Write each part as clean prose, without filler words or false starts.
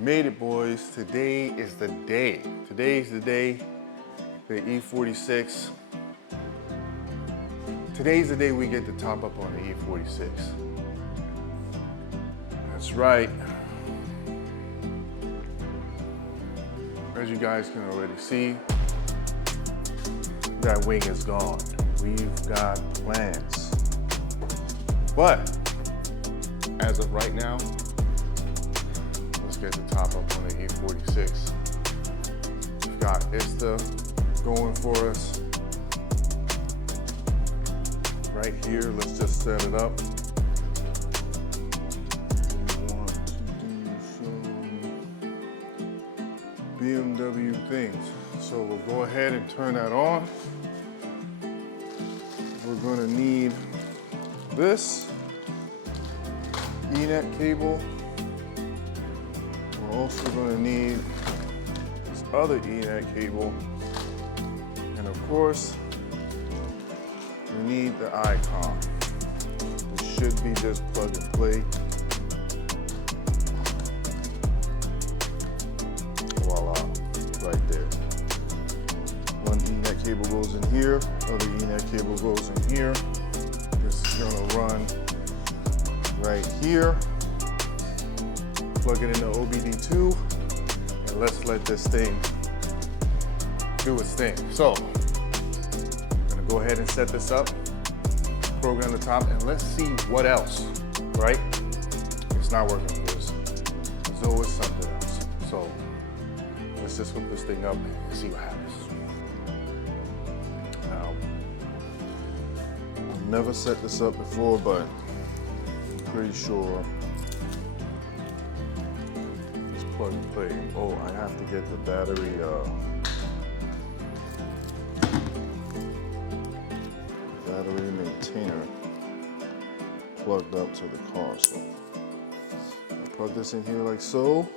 made it, boys. Today is the day. Today's the day. The E46. Today's the day we get to top up on the E46. That's right. As you guys can already see, that wing is gone. We've got plans. But as of right now, let's get the top up on the E46. We've got ISTA going for us. Right here, let's just set it up. We want to do some BMW things. So we'll go ahead and turn that on. We're gonna need this E-net cable. We're also gonna need this other E-net cable. And of course, we need the icon. It should be just plug and play. Voila, right there. One E-net cable goes in here, other E-net cable goes in here. This is gonna run right here. Plug it into OBD2, and let's let this thing do its thing. So, I'm gonna go ahead and set this up, program the top, and let's see what else, right? It's not working for us. There's always something else. So, let's just hook this thing up and see what happens. Now, I've never set this up before, but I'm pretty sure it's plug and play. Oh, I have to get the battery maintainer plugged up to the car. So I'll plug this in here like so.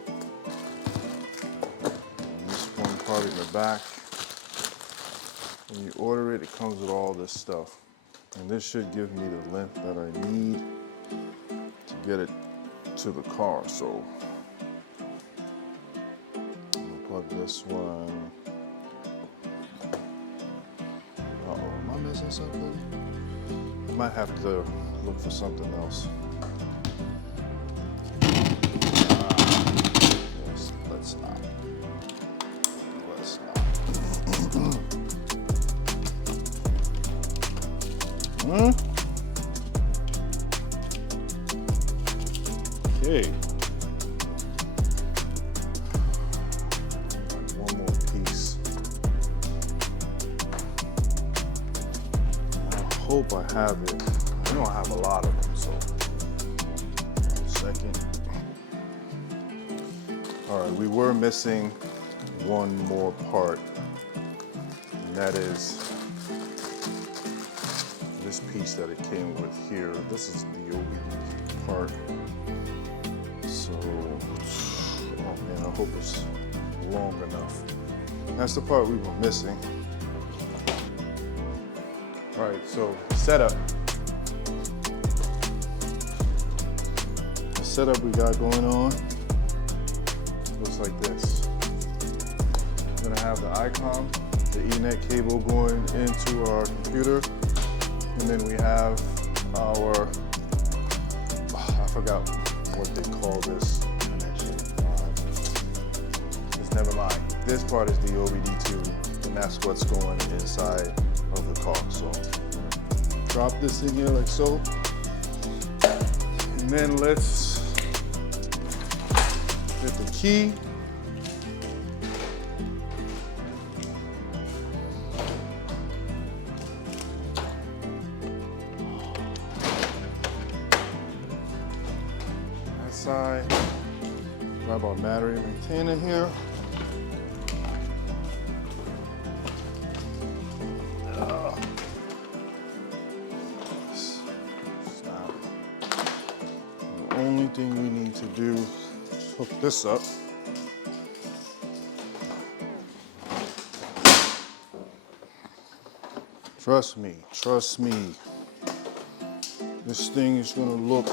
And this one part in the back. When you order it, it comes with all this stuff. And this should give me the length that I need to get it to the car. So I'm gonna plug this one. Uh-oh, am I missing something? I might have to look for something else. Let's not. Let's not. Okay. One more piece. I hope I have it. I know I have a lot of them, so 1 second. All right, we were missing one more part, and that is this piece that it came with here. This is the OBD part. So, oh man, I hope it's long enough. That's the part we were missing. All right, so setup. The setup we got going on looks like this. We're gonna have the icon, the E-net cable going into our computer, and then we have our, I forgot what they call this connection. Just never mind. This part is the OBD2, and that's what's going inside of the car. So drop this in here like so, and then let's get the key. That side. Grab our battery maintainer here. Stop. The only thing we need to do is hook this up. Trust me, trust me. This thing is gonna look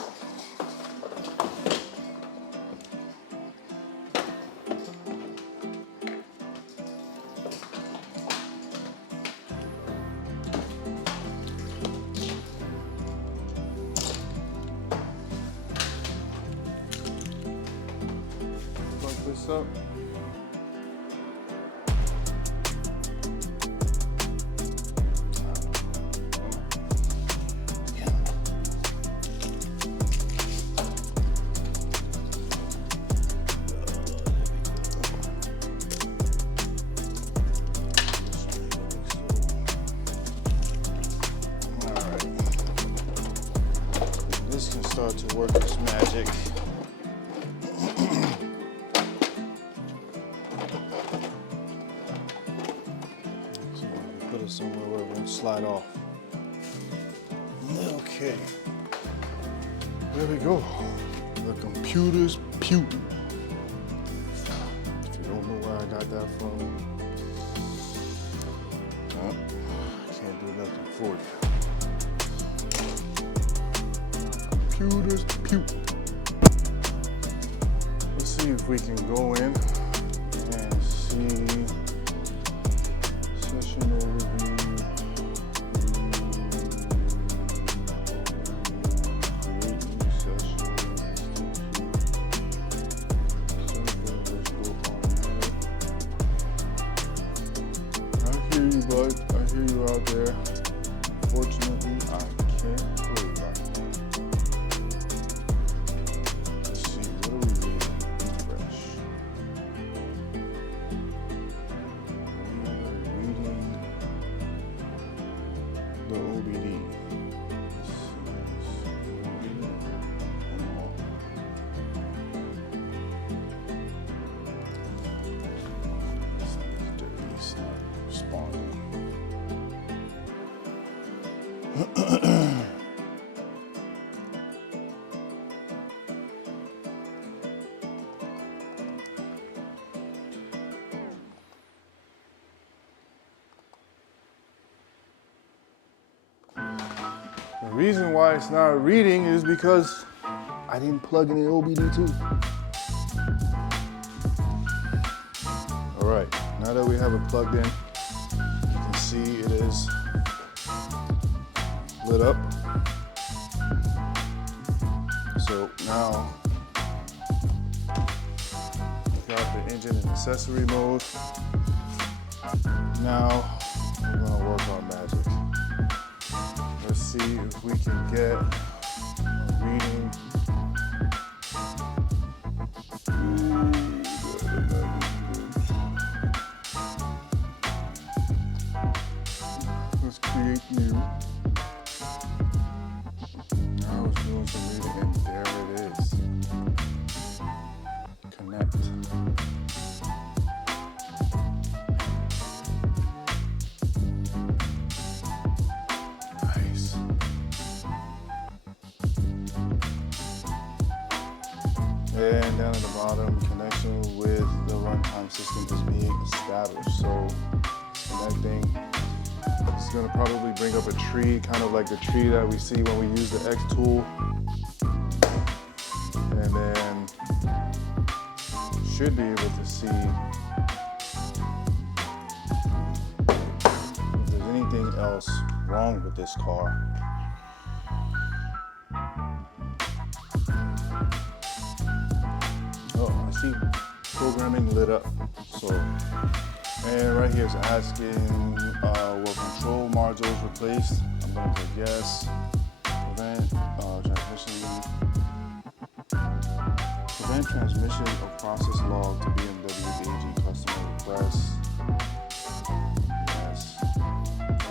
up. Start to work its magic. So put it somewhere where it won't slide off. Okay, there we go. The computer's putin'. If you don't know where I got that from, I can't do nothing for you. Computers putin'. Let's see if we can go in and see session overview. Create new session. I hear you, bud. I hear you out there. Unfortunately, I can't play right now. The reason why it's not reading is because I didn't plug in the OBD2. All right, now that we have it plugged in, you can see it is lit up. So now, we got the engine in accessory mode. Now, we're gonna work our magic. Let's see if we can get a reading. Let's create new. Now it's doing some reading, and there it is. Connect. And down at the bottom, connection with the runtime system is being established. So connecting, it's going to probably bring up a tree, kind of like the tree that we see when we use the X tool. And then should be able to see if there's anything else wrong with this car. Oh, I see programming lit up. So, and right here is asking, were control modules replaced? I'm going to click yes. Prevent transmission of process log to BMW AG customer requests. Yes.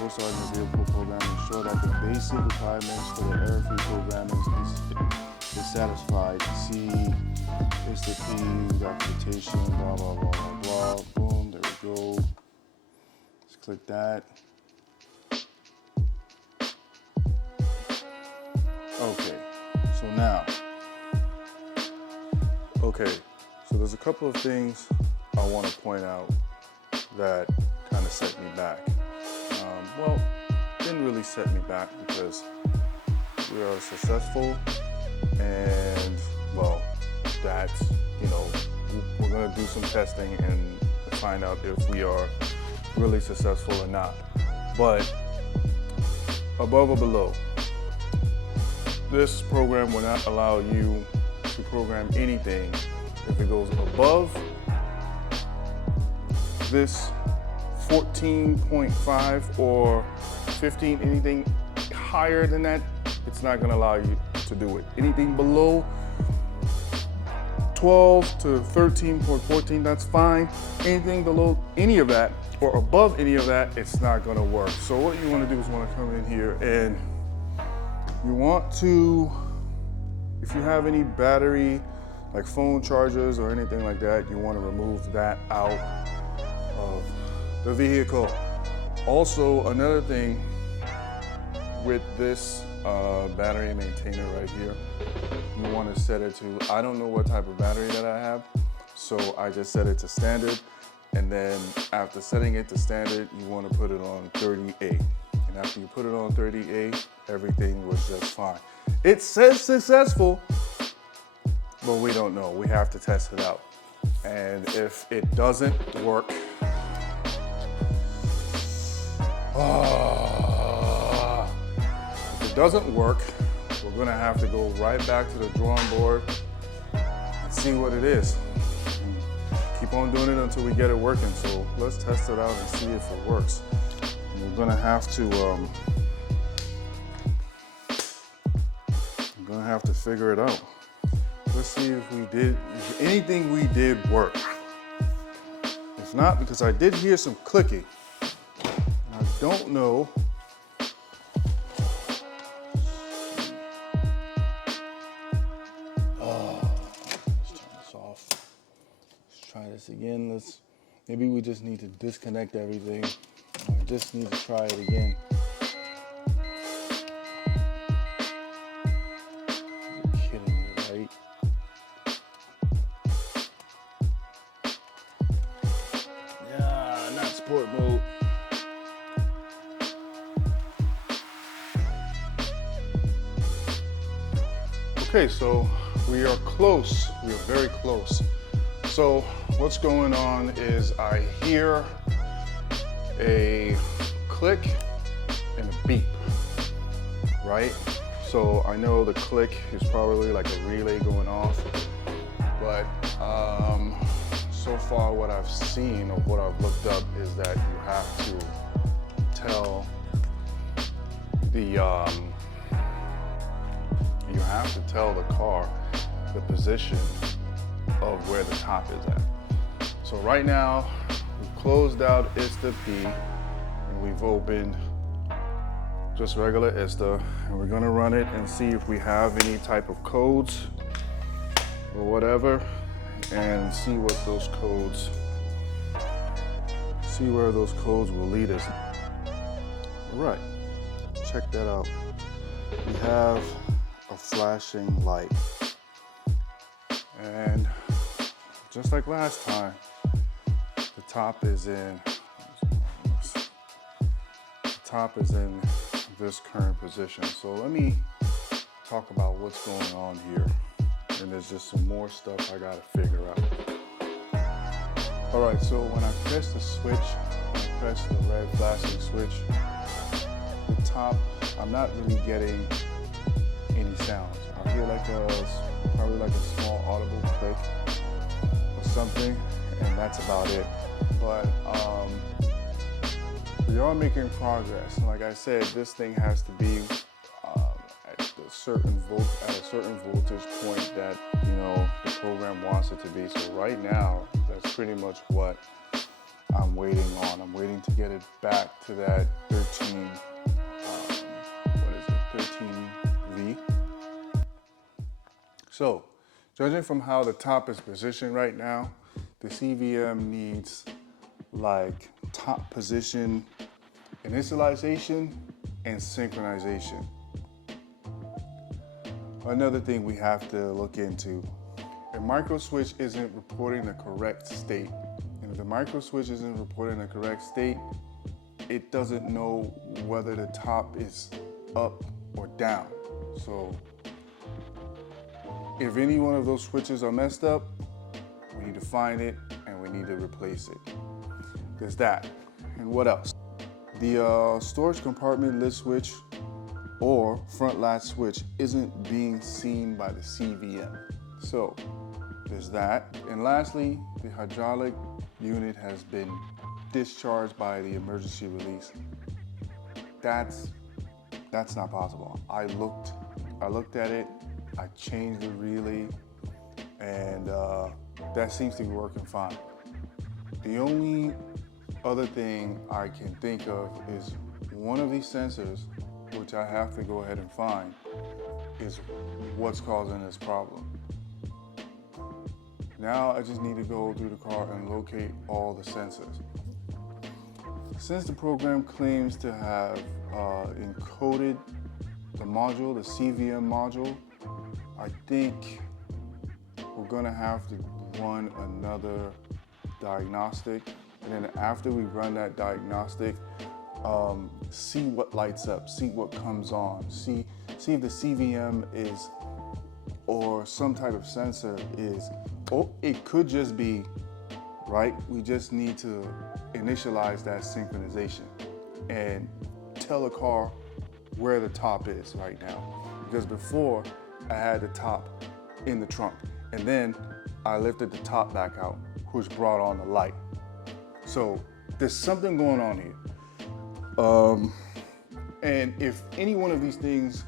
Also, in the vehicle program, ensure that the basic requirements for the error-free programming is satisfied. See. It's the P documentation, blah, blah, blah, blah, blah. Boom, there we go. Let's click that. Okay, so now. Okay, so there's a couple of things I want to point out that kind of set me back. Well, didn't really set me back because we are successful and, well, that, you know, we're going to do some testing and find out if we are really successful or not. But above or below, this program will not allow you to program anything if it goes above this 14.5 or 15, anything higher than that, it's not gonna allow you to do it. Anything below 12 to 13.14, that's fine. Anything below any of that or above any of that, it's not gonna work. So what you wanna do is wanna come in here and you want to, if you have any battery, like phone chargers or anything like that, you wanna remove that out of the vehicle. Also, another thing with this battery maintainer right here, you want to set it to, I don't know what type of battery that I have, so I just set it to standard, and then after setting it to standard, you want to put it on 30A, and after you put it on 30A, everything was just fine. It says successful, but we don't know. We have to test it out, and if it doesn't work, if it doesn't work, we're gonna have to go right back to the drawing board and see what it is. And keep on doing it until we get it working. So let's test it out and see if it works. And we're gonna have to figure it out. Let's see if anything we did work. If not, because I did hear some clicking. I don't know. Let's turn this off. Let's try this again. Maybe we just need to disconnect everything. I just need to try it again. You're kidding me, right? Yeah, not sport mode. Okay, so we are close. We are very close. So what's going on is I hear a click and a beep, right? So I know the click is probably like a relay going off, but so far what I've seen or what I've looked up is that you have to tell the car the position of where the top is at. So right now, we've closed out ISTA P and we've opened just regular ISTA, and we're gonna run it and see if we have any type of codes or whatever, and see what those codes, see where those codes will lead us. All right, check that out. We have a flashing light, and just like last time, the top is in this current position. So let me talk about what's going on here, and there's just some more stuff I gotta figure out. All right, so when I press the switch, when I press the red flashing switch, the top, I'm not really getting any sounds. I hear probably like a small audible click or something, and that's about it. But we are making progress. Like I said, this thing has to be at a certain voltage point that the program wants it to be. So right now, that's pretty much what I'm waiting on. I'm waiting to get it back to that 13. 13V. So, judging from how the top is positioned right now, the CVM needs like top position initialization and synchronization. Another thing we have to look into, a microswitch isn't reporting the correct state. And if the microswitch isn't reporting the correct state, it doesn't know whether the top is up or down. So if any one of those switches are messed up, we need to find it and we need to replace it. There's that. And what else? The storage compartment lift switch or front latch switch isn't being seen by the CVM. So there's that. And lastly, the hydraulic unit has been discharged by the emergency release. That's not possible. I looked at it, I changed the relay, and that seems to be working fine. The only other thing I can think of is one of these sensors, which I have to go ahead and find, is what's causing this problem. Now I just need to go through the car and locate all the sensors. Since the program claims to have encoded the module, the CVM module, I think we're gonna have to run another diagnostic, and then after we run that diagnostic, see what lights up, see what comes on, see if the CVM is, or some type of sensor is, oh, it could just be, right? We just need to initialize that synchronization and tell the car where the top is right now. Because before, I had the top in the trunk, and then I lifted the top back out, which brought on the light. So there's something going on here. And if any one of these things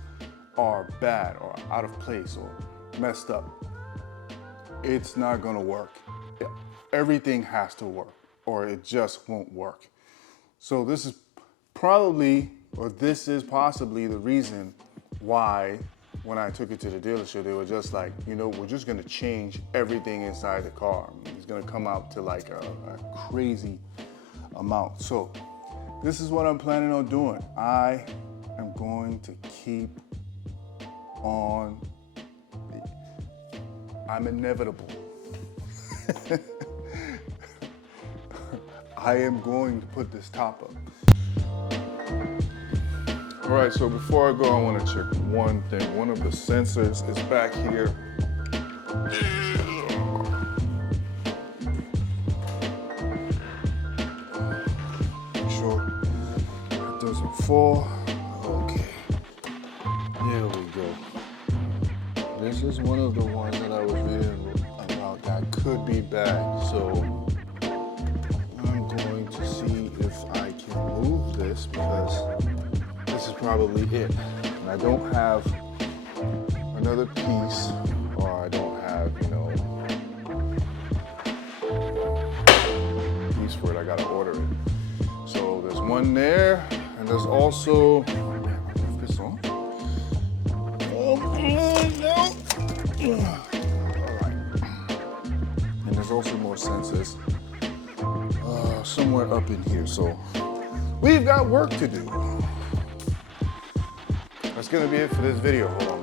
are bad or out of place or messed up, it's not gonna work. Everything has to work or it just won't work. So this is possibly the reason why when I took it to the dealership, they were just like, you know, we're just gonna change everything inside the car. I mean, it's gonna come out to like a crazy amount. So this is what I'm planning on doing. I am going to keep on, I'm inevitable. I am going to put this top up. All right, so before I go, I want to check one thing. One of the sensors is back here. Make sure that doesn't fall. Okay, there we go. This is one of the ones that I was reading about that could be bad. So I'm going to see if I can move this because this is probably it. And I don't have another piece, or I don't have, you know, a piece for it. I gotta order it. So there's one there, and there's also, oh man, I left this on. Oh no! All right. And there's also more sensors somewhere up in here. So we've got work to do. That's gonna be it for this video. Hold on.